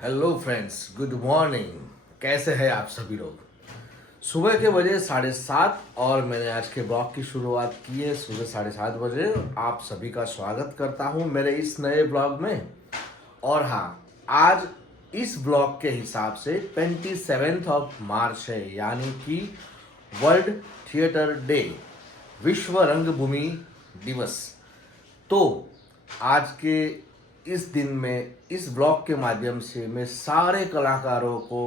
Hello friends, good morning. कैसे हैं आप सभी लोग। सुबह के बजे 7:30 और मैंने आज के ब्लॉग की शुरुआत की है सुबह 7:30 बजे। आप सभी का स्वागत करता हूं मेरे इस नए ब्लॉग में। और हाँ, आज इस ब्लॉग के हिसाब से 27 मार्च है, यानी कि वर्ल्ड थिएटर डे, विश्व रंगभूमि दिवस। तो आज के इस दिन में इस ब्लॉग के माध्यम से मैं सारे कलाकारों को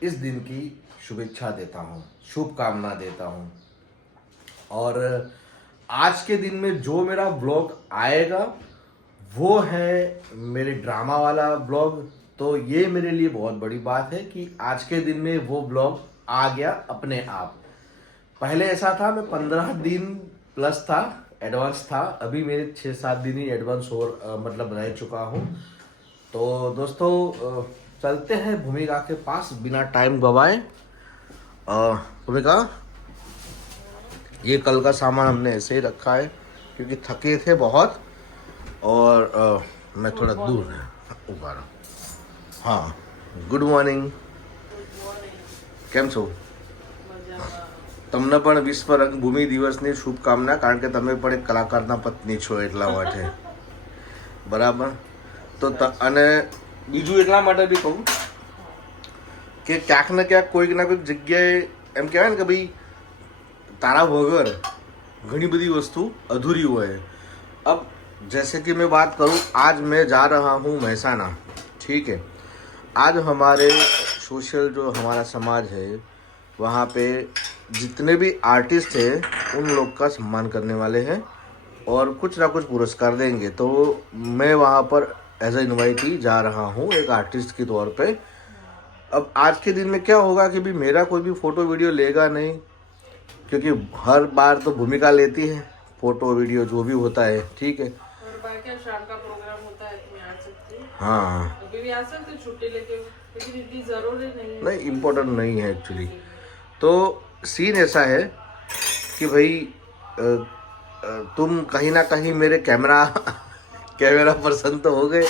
इस दिन की शुभेच्छा देता हूँ, शुभकामना देता हूँ। और आज के दिन में जो मेरा ब्लॉग आएगा वो है मेरे ड्रामा वाला ब्लॉग। तो ये मेरे लिए बहुत बड़ी बात है कि आज के दिन में वो ब्लॉग आ गया अपने आप। पहले ऐसा था, मैं 15 दिन प्लस था, एडवांस था। अभी मेरे 6-7 दिन ही एडवांस और मतलब रह चुका हूँ। तो दोस्तों, चलते हैं भूमिका के पास बिना टाइम गवाए। भूमिका, ये कल का सामान हमने ऐसे ही रखा है क्योंकि थके थे बहुत। और मैं थोड़ा दूर उभा रहा हूँ। हाँ, ગુડ મોર્નિંગ, કેમ છો? તમને પણ વિશ્વ રંગભૂમિ દિવસની શુભકામના, કારણ કે તમે પણ એક કલાકારના પત્ની છો એટલા માટે. બરાબર. તો અને બીજું એટલા માટે બી કહું કે ક્યાંક ને ક્યાંક કોઈક ના કોઈક જગ્યાએ એમ કહેવાય ને કે ભાઈ તારા વગર ઘણી બધી વસ્તુ અધૂરી હોય. अब जैसे कि मैं बात करूं, आज मैं जा रहा हूं महसाना, ठीक है। आज हमारे सोशल जो हमारा समाज है वहाँ पे जितने भी आर्टिस्ट हैं उन लोग का सम्मान करने वाले हैं और कुछ ना कुछ पुरस्कार देंगे। तो मैं वहाँ पर एज ए इन्वाइटी जा रहा हूँ एक आर्टिस्ट के तौर पे। अब आज के दिन में क्या होगा कि भी मेरा कोई भी फ़ोटो वीडियो लेगा नहीं, क्योंकि हर बार तो भूमिका लेती है फ़ोटो वीडियो जो भी होता है, ठीक है। और बाकी शाम का प्रोग्राम होता है, तुम आ सकते हो। हाँ, अभी भी आ सकते हो, छुट्टी लेके, लेकिन इतनी जरूरी नहीं है। नहीं, इम्पोर्टेंट नहीं है एक्चुअली। तो सीन ऐसा है कि भाई तुम कहीं ना कहीं मेरे कैमरा पर्सन तो हो गए,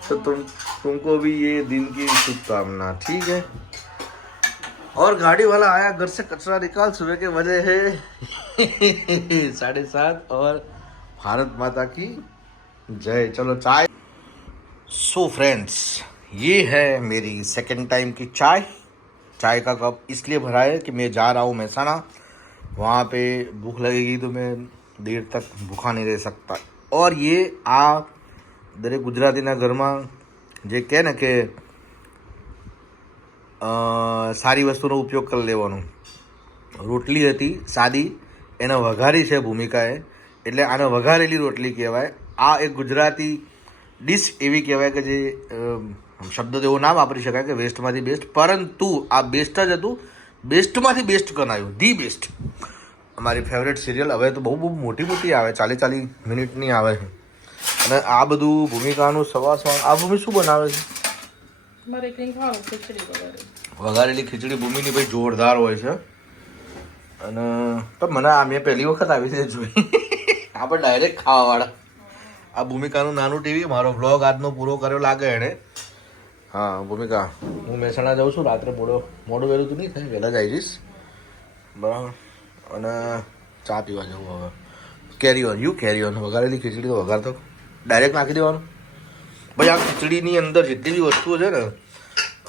तो तुमको भी ये दिन की शुभकामना, ठीक है। और गाड़ी वाला आया, घर से कचरा निकाल, सुबह के बजे है 7:30 और भारत माता की जय। चलो चाय। सो फ्रेंड्स, ये है मेरी सेकंड टाइम की चाय का कप इसलिए भरा है कि मैं जा रहा हूँ महसाना। वहाँ पे भूख लगेगी तो मैं देर तक भूखा नहीं रह सकता। और ये દરેક ગુજરાતીના ઘરમાં જે કહે ને કે સારી વસ્તુનો ઉપયોગ કરી લેવાનો. રોટલી હતી સાદી, એને વઘારી છે ભૂમિકાએ, એટલે આને વઘારેલી રોટલી કહેવાય. આ એક ગુજરાતી ડિશ એવી કહેવાય કે જે શબ્દ તો એવો ના વાપરી શકાય કે વેસ્ટમાંથી બેસ્ટ, પરંતુ આ બેસ્ટ જ હતું. બેસ્ટમાંથી બેસ્ટ કરાયું, ધી બેસ્ટ. અમારી ફેવરેટ સિરિયલ હવે તો બહુ મોટી આવે, 40 મિનિટની આવે છે. અને આ બધું ભૂમિકાનું સવાસમાં આ ભૂમિ શું બનાવે છે? મારે કંઈ ખાવ ખીચડી વઘારેલી ખીચડી ભૂમિની ભાઈ જોરદાર હોય છે. અને પણ મને આ મેં પહેલી વખત આવી રીતે જોઈ. આપણે ડાયરેક્ટ ખાવાવાળા. આ ભૂમિકાનું નાનું ટીવી. મારો વ્લોગ આજનો પૂરો કર્યો લાગે એણે. હા ભૂમિકા, હું મહેસાણા જાઉં છું. રાત્રે મોડું વહેલું તો નહીં થાય, વહેલા જ આવી જઈશ, બરાબર. અને ચા પીવા જવું હવે. કેરી ઓન. વઘારેલી ખીચડી તો વઘાર તો ડાયરેક્ટ નાખી દેવાનું. ભાઈ આ ખીચડીની અંદર જેટલી બી વસ્તુઓ છે ને,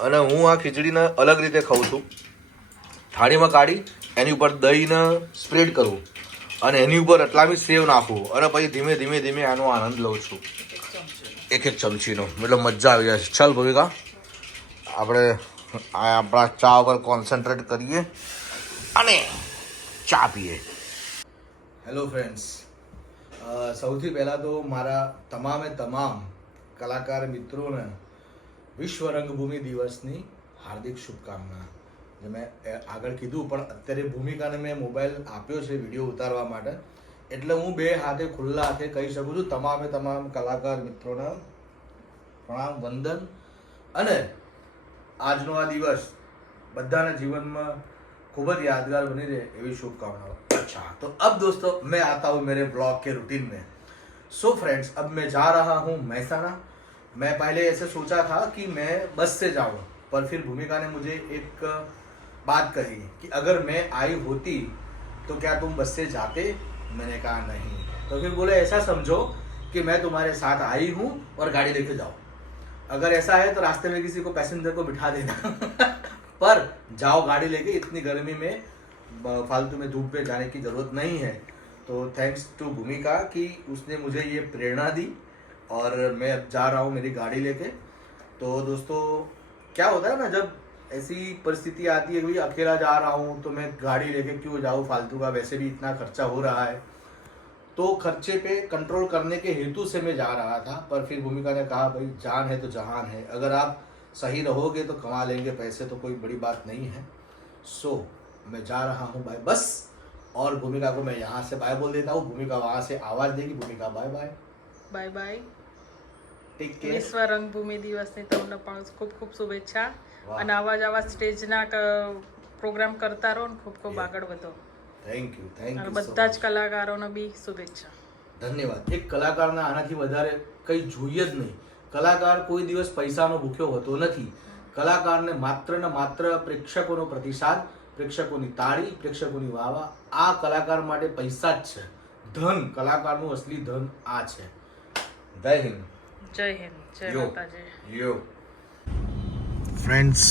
અને હું આ ખીચડીને અલગ રીતે ખાઉં છું. થાળીમાં કાઢી એની ઉપર દહીંને સ્પ્રેડ કરું અને એની ઉપર એટલામી સેવ નાખું અને પછી ધીમે ધીમે આનો આનંદ લઉં છું, એક ચમચીનો. એટલે મજા આવી જાય છે. ચાલ ભૂમિકા, આપણે આપણા ચા ઉપર કોન્સન્ટ્રેટ કરીએ અને ચા પીએ. હેલો ફ્રેન્ડ્સ, સૌથી પહેલાં તો મારા તમામ કલાકાર મિત્રોને વિશ્વ રંગભૂમિ દિવસની હાર્દિક શુભકામના. જે મેં આગળ કીધું, પણ અત્યારે ભૂમિકાને મેં મોબાઈલ આપ્યો છે વિડીયો ઉતારવા માટે, એટલે હું બે હાથે ખુલ્લા હાથે કહી શકું છું તમામ કલાકાર મિત્રોને પ્રણામ, વંદન. અને આજનો આ દિવસ બધાના જીવનમાં खूब ही यादगार बनी रहे एवी शुभकामनाएं. अच्छा, तो अब दोस्तों मैं आता हूँ मेरे ब्लॉग के रूटीन में. सो फ्रेंड्स, अब मैं जा रहा हूँ महसाना. मैं पहले ऐसे सोचा था कि मैं बस से जाऊं, पर फिर भूमिका ने मुझे एक बात कही कि अगर मैं आई होती तो क्या तुम बस से जाते? मैंने कहा नहीं। तो फिर बोले ऐसा समझो कि मैं तुम्हारे साथ आई हूँ और गाड़ी लेके जाओ, अगर ऐसा है तो रास्ते में किसी को पैसेंजर को बिठा देना पर जाओ गाड़ी लेके, इतनी गर्मी में फालतू में धूप पे जाने की जरूरत नहीं है। तो थैंक्स टू भूमिका कि उसने मुझे ये प्रेरणा दी और मैं अब जा रहा हूँ मेरी गाड़ी लेके। तो दोस्तों क्या होता है ना, जब ऐसी परिस्थिति आती है कि भाई अकेला जा रहा हूँ तो मैं गाड़ी लेके क्यों जाऊँ फालतू का, वैसे भी इतना खर्चा हो रहा है, तो खर्चे पे कंट्रोल करने के हेतु से मैं जा रहा था। पर फिर भूमिका ने कहा भाई जान है तो जहान है, अगर आप सही रहोगे तो कमा लेंगे पैसे, तो कोई बड़ी बात नहीं है। सो मैं जा रहा हूँ बाय बस, और भूमिका को मैं यहाँ से बाय बोल देता हूँ, भूमिका वहाँ से आवाज़ देगी। Bhumika bye bye bye bye. Take care. વિશ્વ રંગભૂમિ દિવસની તમને પણ ખૂબ ખૂબ શુભેચ્છા. વાહ. અને આવા સ્ટેજના પ્રોગ્રામ કરતા રહો ને ખૂબ ખૂબ આગળ વધો. થેન્ક યુ અને બધા જ કલાકારોને બી શુભેચ્છા. ધન્યવાદ. એક કલાકારને આનાથી વધારે કંઈ જોઈએ જ નહીં. કલાકાર કોઈ દિવસ પૈસાનો ભૂખ્યો હોતો નથી. કલાકારને માત્ર ને માત્ર પ્રેક્ષકોનો પ્રતિસાદ, પ્રેક્ષકોની તાળી, પ્રેક્ષકોની વાવા, આ કલાકાર માટે પૈસા જ છે. ધન, કલાકારનું અસલી ધન આ છે. જય હિન્દ. જય હિન્દ. જય यो. માતાજી. यो फ्रेंड्स,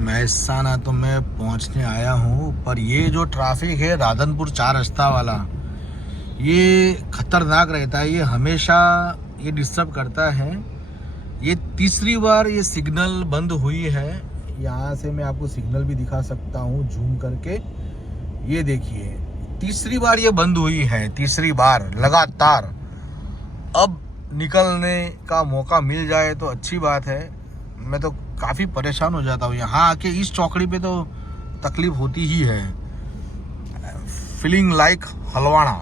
महसाना तो मैं पहुंचने आया हूँ, पर ये जो ट्रैफिक है राधनपुर 4 रास्ता वाला, ये खतरनाक रहता है. ये हमेशा ये डिस्टर्ब करता है. ये तीसरी बार ये सिग्नल बंद हुई है. यहाँ से मैं आपको सिग्नल भी दिखा सकता हूँ जूम करके. ये देखिए, तीसरी बार ये बंद हुई है, तीसरी बार लगातार. अब निकलने का मौका मिल जाए तो अच्छी बात है. मैं तो काफ़ी परेशान हो जाता हूँ यहाँ आके. इस चौकड़ी पे तो तकलीफ होती ही है. फीलिंग लाइक हलवाना.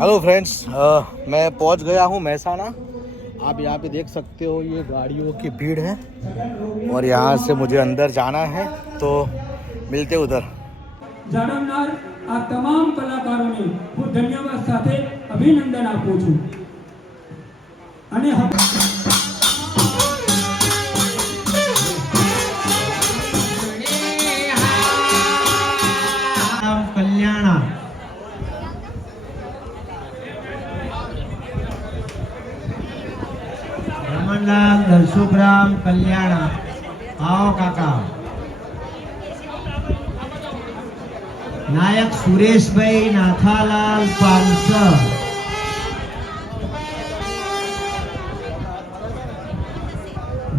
हेलो फ्रेंड्स, मैं पहुँच गया हूँ महसाना. आप यहाँ पे देख सकते हो ये गाड़ियों की भीड़ है और यहाँ से मुझे अंदर जाना है, तो मिलते उधर. જાણનાર આ તમામ કલાકારોને હું ધન્યવાદ સાથે અભિનંદન આપું છું. અને કલ્યાણા રમણલાલ દલસુખરામ કલ્યાણા, આવો કાકા. નાયક સુરેશભાઈ નાથાલાલ પાનસર,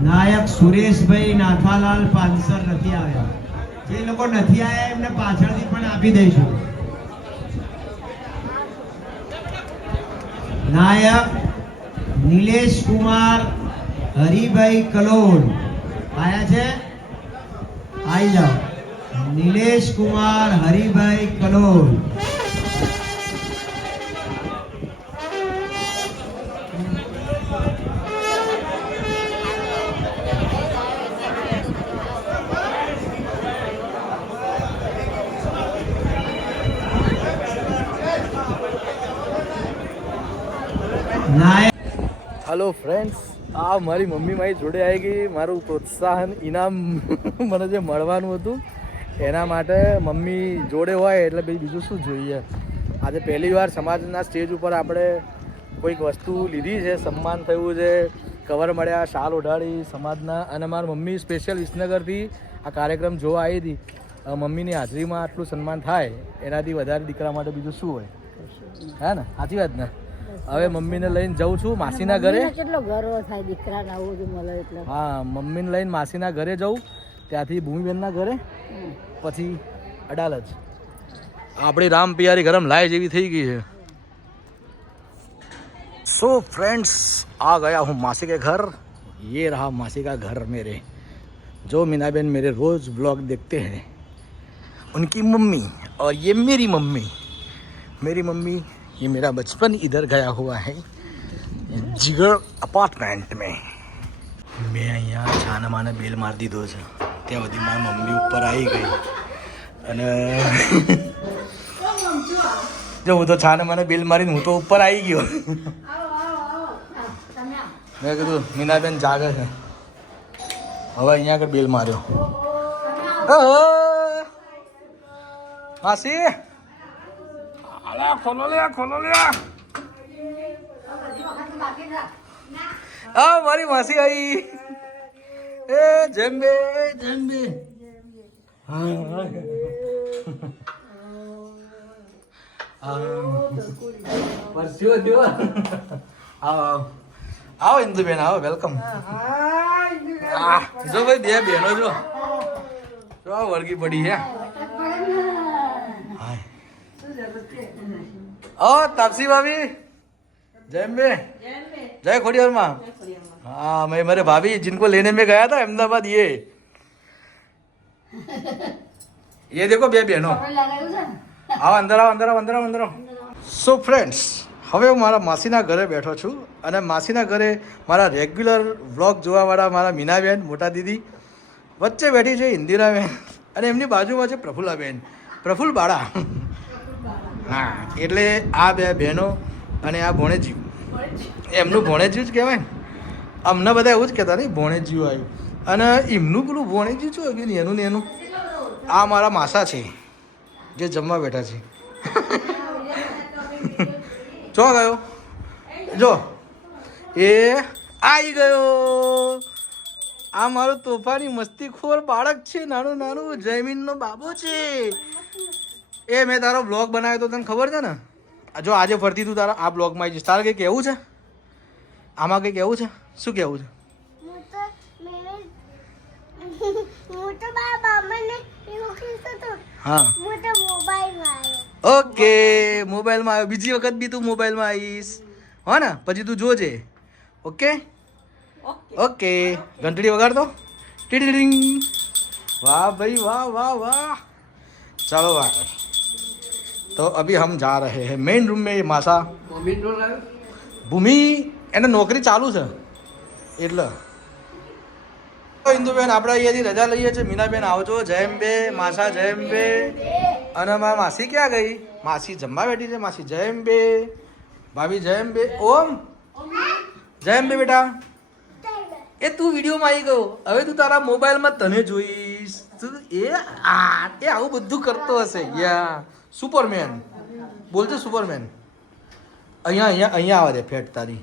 નાયક સુરેશભાઈ નાથાલાલ પાનસર નથી આવ્યા. જે લોકો નથી આવ્યા એમને પાછળથી પણ આપી દઈશું. નાયક નિલેશ કુમાર હરિભાઈ કલોલ આયા છે? આવી જાઓ. નિલેશ કુમાર હરિભાઈ કલોલ. हेलो फ्रेंड्स, આ મારી મમ્મી મારી જોડે આવી ગઈ. મારું પ્રોત્સાહન ઇનામ મને જે મળવાનું હતું એના માટે મમ્મી જોડે હોય એટલે બીજું શું જોઈએ. આજે પહેલી વાર સમાજના સ્ટેજ ઉપર આપણે કોઈક વસ્તુ લીધી છે, સન્માન થયું છે, કવર મળ્યા, શાલ ઓઢાડી સમાજના. અને મારી મમ્મી સ્પેશિયલ વિસનગરથી આ કાર્યક્રમ જોવા આવી હતી. મમ્મીની હાજરીમાં આટલું સન્માન થાય એનાથી વધારે દીકરા માટે બીજું શું હોય, હે ને? સાચી વાત ને? હવે મમ્મીને લઈને જાઉં છું માસીના ઘરે. કેટલો ગર્વ થાય દીકરાને આવું જ મળે એટલે. હા, મમ્મીને લઈને માસીના ઘરે જાઉં, ત્યાંથી ભૂમિબેનના ઘરે, પછી અડાલજ. આપણી રામ પિયારી ગરમ લાય જેવી થઈ ગઈ है. सो फ्रेंड्स, आ गया हूँ मासी के घर. ये रहा मासी का घर मेरे. जो मीना बहन मेरे रोज ब्लॉग देखते हैं, उनकी मम्मी. और ये मेरी मम्मी. मेरी मम्मी, ये मेरा बचपन इधर गया हुआ है जिगर अपार्टमेंट में. મેં અહીંયા છાના માને બેલ મારી દીધો છે. ત્યાં સુધી મારી મમ્મી ઉપર આવી ગઈ અને જો હું તો છાને મને બેલ મારીને હું તો ઉપર આવી ગયો. મેં કીધું મીનાબેન જાગે છે, હવે અહીંયા આગળ બેલ માર્યો. માસી અલા ખોલો લે મારી માસી આવી. એ જેમ્બે પરસ્યો દ્યો. આવો ઇન્દુબેન, આવો, વેલકમ. જો ભાઈ બે બહેનો જો વળગી પડી છે. ઓ તાપસી ભાभी, जयम्बे, जय खोडियार माँ. हाँ मैं मेरे भाभी जिनको लेने में गया था अहमदाबाद, ये देखो બે બહેનો. આવો અંદર આવો. સો ફ્રેન્ડ્સ, હવે હું મારા માસીના ઘરે બેઠો છું અને માસીના ઘરે મારા રેગ્યુલર વ્લોગ જોવાવાળા મારા મીનાબેન, મોટા દીદી વચ્ચે બેઠી છે ઇન્દિરાબેન અને એમની બાજુમાં છે પ્રફુલ્લાબેન, પ્રફુલ્લ બાળા. હા એટલે આ બે બહેનો અને આ ભોણેજીવ, એમનું ભોણેજીવ જ કહેવાય ને. અમને બધા એવું જ કહેતા નહીં ભોણેજીવ આવ્યું, અને એમનું પેલું ભોણેજીવ શું આવ્યું ને એનું. આ મારા માસા છે જે જમવા બેઠા છે. ચો ગયો જો એ આવી ગયો. આ મારું તોફાની મસ્તીખોર બાળક છે, નાનું જયમીનનો બાબો છે. એ મેં તારો બ્લોગ બનાવ્યો તો તને ખબર છે ને. જો આજે ફરતી તું તારા આ બ્લોગમાં આવી જઈશ. તારે કંઈ કહેવું છે આમાં? કંઈ કહેવું છે? શું કહેવું છે? હા ઓકે, મોબાઈલમાં આવ્યો. બીજી વખત બી તું મોબાઈલમાં આવીશ હો ને, પછી તું જોજે. Okay okay. ઘંટડી વગાડતો. ટીડિંગ. वाह भाई वाह. चलो वाह. तो अभी हम जा रहे हैं मेन रूम में. मासा भूमि એને નોકરી ચાલુ છે એટલે. ઇન્દુબેન આપણે અહીંયાથી રજા લઈએ છીએ. મીનાબેન આવજો. જયમ્બે માસા, જયમ્બે. અને મારા માસી ક્યાં ગઈ? માસી જમવા બેઠી છે. માસી જયમ્બે, ભાભી જયમ્બે. ઓમ જયમ્બે બેટા, એ તું વિડીયોમાં આવી ગયો. હવે તું તારા મોબાઈલમાં તને જોઈશ. તું એ આવું બધું કરતો હશે. યા સુપરમેન બોલજો, સુપરમેન. અહીંયા આવે દે ફેટ તારી.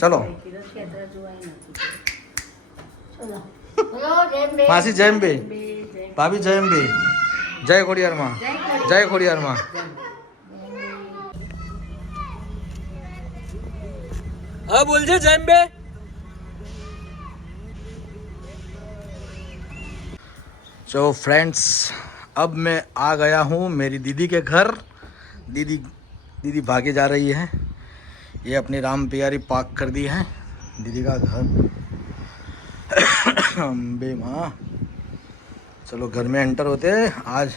ચલો માસી જયમ્બે, ભાભી જયમ્બે. જય ખોડિયાર માં, જય ખોડિયાર માં. હા બોલજે જયમ્બે. तो फ्रेंड्स अब मैं आ गया हूँ मेरी दीदी के घर. दीदी भागे जा रही है. ये अपनी राम प्यारी पार्क कर दी है दीदी का घर. अम्बे माँ. चलो घर में एंटर होते हैं. आज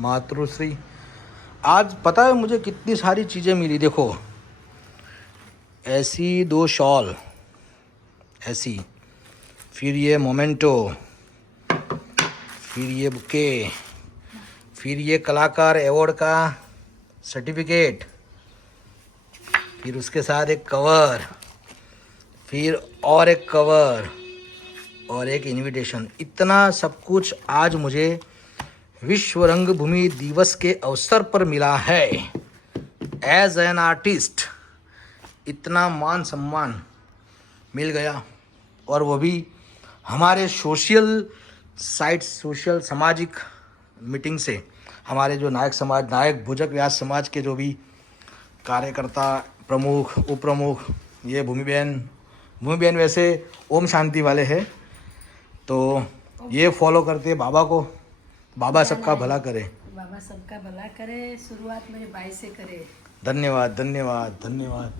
मातृश्री. आज पता है मुझे कितनी सारी चीज़ें मिली. देखो ऐसी 2 शॉल ऐसी, फिर ये मोमेंटो, फिर ये बुके, फिर ये कलाकार अवार्ड का सर्टिफिकेट, फिर उसके साथ एक कवर, फिर और एक कवर और एक इनविटेशन. इतना सब कुछ आज मुझे विश्व रंगभूमि दिवस के अवसर पर मिला है. एज एन आर्टिस्ट इतना मान सम्मान मिल गया, और वो भी हमारे सोशल सामाजिक मीटिंग से. हमारे जो नायक भोजक व्यास समाज के जो भी कार्यकर्ता, प्रमुख, उप प्रमुख, ये भूमिबेन वैसे ओम शांति वाले हैं, तो ये फॉलो करते बाबा को. बाबा सबका भला करे. बाबा सबका भला करे. शुरुआत मेरे भाई से करे. धन्यवाद धन्यवाद धन्यवाद.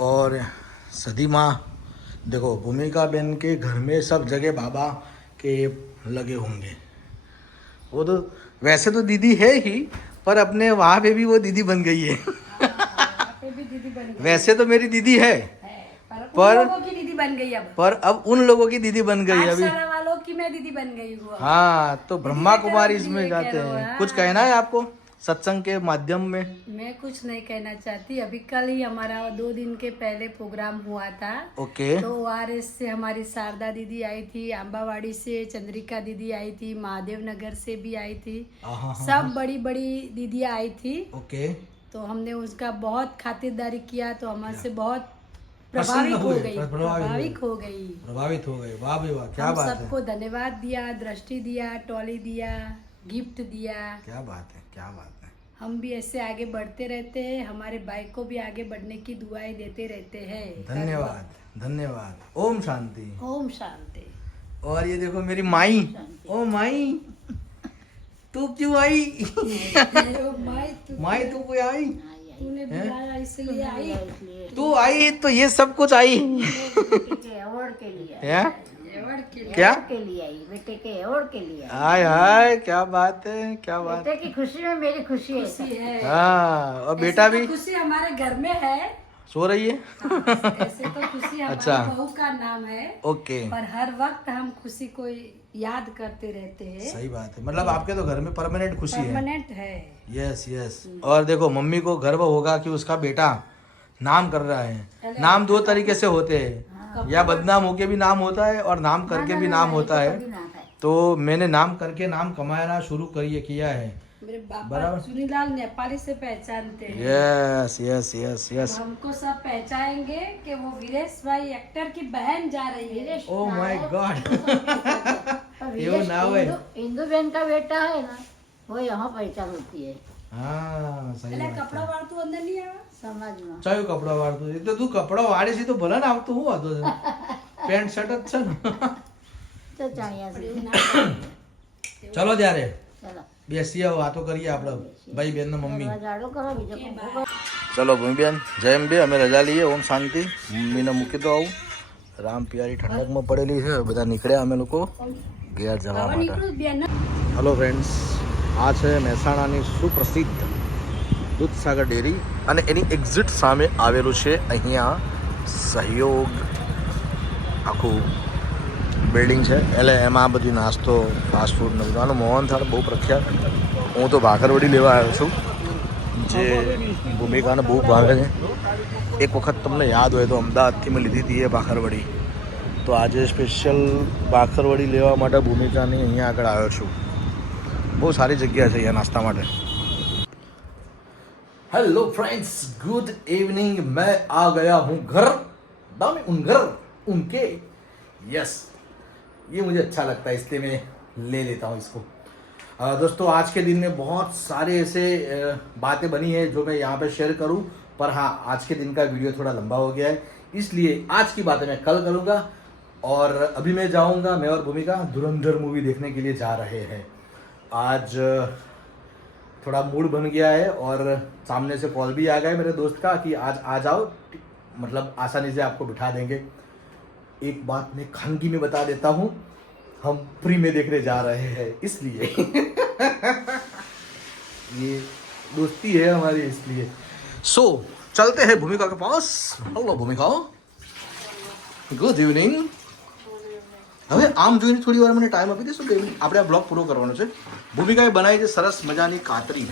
और सदी माँ, देखो भूमिका बहन के घर में सब जगह बाबा के लगे होंगे. वो तो वैसे तो दीदी है ही, पर अपने वहाँ पे भी वो दीदी बन गई है. वैसे तो मेरी दीदी है, पर लोगों की दीदी बन गई. अब पर अब उन लोगों की दीदी बन गई. अभी वालों की मैं दीदी बन गई हूँ अब। हाँ, तो ब्रह्मा दीदी कुमारी करो, इसमें दीदी जाते करो, हैं। हाँ। कुछ कहना है आपको सत्संग के माध्यम में? मैं कुछ नहीं कहना चाहती। अभी कल ही हमारा 2 दिन के पहले प्रोग्राम हुआ था। ओके। तो ORS से हमारी शारदा दीदी आई थी, आंबावाड़ी से चंद्रिका दीदी आई थी, महादेव नगर से भी आई थी। सब बड़ी बड़ी दीदियाँ आई थी। ओके। तो हमने उसका बहुत खातिरदारी किया, तो हमसे बहुत प्रभावित हो गई। प्रभावित हो गए। वाह भाई वाह, क्या हम बात है, सबको धन्यवाद दिया, दृष्टि दिया, टॉली दिया, गिफ्ट दिया। क्या बात है, क्या बात है। हम भी ऐसे आगे बढ़ते रहते हैं, हमारे भाई को भी आगे बढ़ने की दुआएं देते रहते हैं। धन्यवाद धन्यवाद। ओम शांति। ओम शांति। और ये देखो मेरी माई। ओ माई, तू क्यों आई? माई तू कोई आई? तूने बुलाया इसलिए आई। तू आई तो ये सब कुछ आई अवार्ड के लिए है? अवार्ड के लिए। क्या? के लिए आई, बेटे के अवार्ड के लिए आई। हाय हाय, क्या बात है, क्या बात बेटे की खुशी में मेरी खुशी है। खुशी है। हाँ, और बेटा ऐसे भी तो खुशी हमारे घर में है। सो रही है। ऐसे तो खुशी अच्छा। हमारी बहू का नाम है, ओके, पर हर वक्त हम खुशी को याद करते रहते हैं। सही बात है। मतलब आपके तो घर में परमानेंट खुशी है। परमानेंट है। Yes yes. और देखो मम्मी को गर्व होगा कि उसका बेटा नाम कर रहा है। नाम 2 तरीके से होते हैं, या बदनाम होके भी नाम होता है और नाम करके भी नाम होता है। तो मैंने नाम करके नाम कमाना शुरू किया है। मेरे पापा बराबर। सुनीलाल नेपाली से पहचानते हैं। Yes yes yes yes. तो हमको सब पहचानेंगे कि वो वीरेश भाई एक्टर की बहन जा रही है। Oh my God. ये नाव है। हिंदू बहन का बेटा है ना, वो यहाँ पहचान होती है हाँ, सही એટલે बात કપડા है। વાળતું અંદર નહીં આવે। समाज में। ચાયો કપડા વાળતું એ તો તું કપડા વાળે છે તો ભલે ને આવતું હું વાંધો છે, પેન્ટ શર્ટ જ છે ને। तो चाणिया से ચલો ત્યારે चलो બેસીએ, વાતો કરીએ આપણે ભાઈ બેન ને મમ્મી। जाड़ो करो बीजो को ચલો ભૂમિબેન, જય અંબે। અમે રજા લઈએ, ઓમ શાંતિ। મમ્મીને મૂકી તો આવું। રામ પિયારી ઠંડકમાં પડેલી છે, બધા નીકળ્યા અમે લોકો ઘેર જવા માટે। નીકળું બેન। હલો ફ્રેન્ડ્સ, આ છે મહેસાણાની સુપ્રસિદ્ધ દૂધસાગર ડેરી અને એની એક્ઝિટ સામે આવેલું છે અહીંયા સહયોગ આખું બિલ્ડિંગ છે। એટલે એમાં આ બધી નાસ્તો, ફાસ્ટ ફૂડ ને બધું। આનું મોહનથાળ બહુ પ્રખ્યાત। હું તો ભાખરવડી લેવા આવ્યો છું, જે ભૂમિકાને બહુ ભાવે છે। એક વખત તમને યાદ હોય તો અમદાવાદથી મેં લીધી હતી એ ભાખરવડી। તો આજે સ્પેશિયલ ભાખરવડી લેવા માટે ભૂમિકાની અહીંયા આગળ આવ્યો છું। બહુ સારી જગ્યા છે અહીંયા નાસ્તા માટે। Hello friends, good evening. मैं आ गया हूँ घर, दामी उन घर उनके। यस, ये मुझे अच्छा लगता है इसलिए मैं ले लेता हूँ इसको। दोस्तों, आज के दिन में बहुत सारे ऐसे बातें बनी है जो मैं यहाँ पे शेयर करूँ, पर हाँ, आज के दिन का वीडियो थोड़ा लंबा हो गया है, इसलिए आज की बातें मैं कल करूँगा। और अभी मैं जाऊँगा, मैं और भूमिका धुरंधर मूवी देखने के लिए जा रहे हैं। आज थोड़ा मूड बन गया है और सामने से कॉल भी आ गया है मेरे दोस्त का कि आज आ जाओ, मतलब आसानी से आपको बिठा देंगे। एक बात मैं खानगी में बता देता हूँ, हम फ्री में देखने जा रहे हैं, इसलिए ये दोस्ती है हमारी, इसलिए। सो चलते हैं भूमिका के पास। हेलो भूमिका, गुड इवनिंग। હવે આમ જોઈને થોડી વાર મને ટાઈમ આપી દેશો, આપણે આ બ્લોગ પૂરો કરવાનો છે। ભૂમિકાએ બનાવી છે સરસ મજાની કાતરી,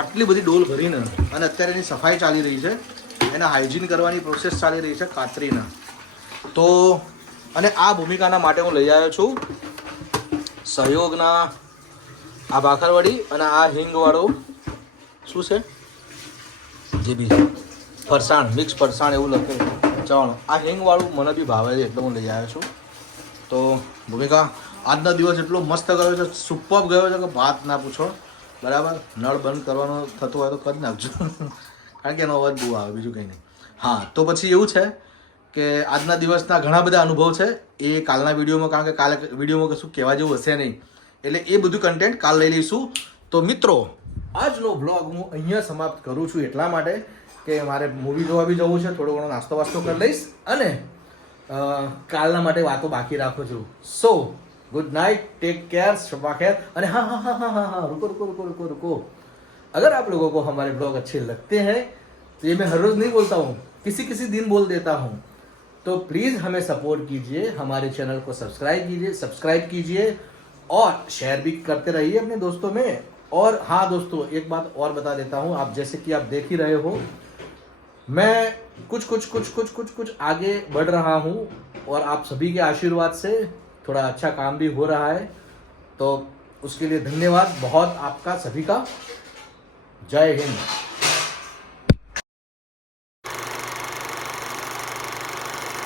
આટલી બધી ડોલ ભરીને, અને અત્યારે એની સફાઈ ચાલી રહી છે, એના હાઇજીન કરવાની પ્રોસેસ ચાલી રહી છે કાતરીના। તો અને આ ભૂમિકાના માટે હું લઈ આવ્યો છું સહયોગના આ ભાખરવડી અને આ હિંગવાળો શું છે જે બી ફરસાણ, મિક્સ ફરસાણ એવું લખે ચવાણું। આ હિંગવાળું મને બી ભાવે છે એટલે હું લઈ આવ્યો છું। તો ભૂમિકા, આજનો દિવસ એટલો મસ્ત ગયો છે, સુપર ગયો છે કે વાત ના પૂછો। બરાબર, નળ બંધ કરવાનો થતો હોય તો કરી નાખજો, કારણ કે એનો અવાજ બહુ આવે, બીજું કંઈ નહીં। હા, તો પછી એવું છે કે આજના દિવસના ઘણા બધા અનુભવ છે, એ કાલના વિડીયોમાં, કારણ કે કાલે વિડીયોમાં કશું કહેવા જેવું હશે નહીં, એટલે એ બધું કન્ટેન્ટ કાલ લઈ લઈશું। તો મિત્રો, આજનો બ્લોગ હું અહીંયા સમાપ્ત કરું છું એટલા માટે કે મારે મૂવી જોવા બી જવું છે, થોડો ઘણો નાસ્તો વાસ્તો કરી લઈશ અને કાલના માટે વાતો બાકી રાખું છું। સો good night, take care, Shaba खैर। अरे हाँ हाँ हाँ हाँ हाँ हाँ रुको रुको रुको रुको रुको, अगर आप लोगों को हमारे ब्लॉग अच्छे लगते हैं तो ये मैं हर रोज नहीं बोलता हूँ, किसी किसी दिन बोल देता हूँ, तो प्लीज़ हमें सपोर्ट कीजिए, हमारे चैनल को सब्सक्राइब कीजिए और शेयर भी करते रहिए अपने दोस्तों में। और हाँ दोस्तों, एक बात और बता देता हूँ, आप जैसे कि आप देख ही रहे हो, मैं कुछ आगे बढ़ रहा हूँ और आप सभी के आशीर्वाद से थोड़ा अच्छा काम भी हो रहा है। तो उसके लिए धन्यवाद बहुत आपका सभी का। जय हिंद।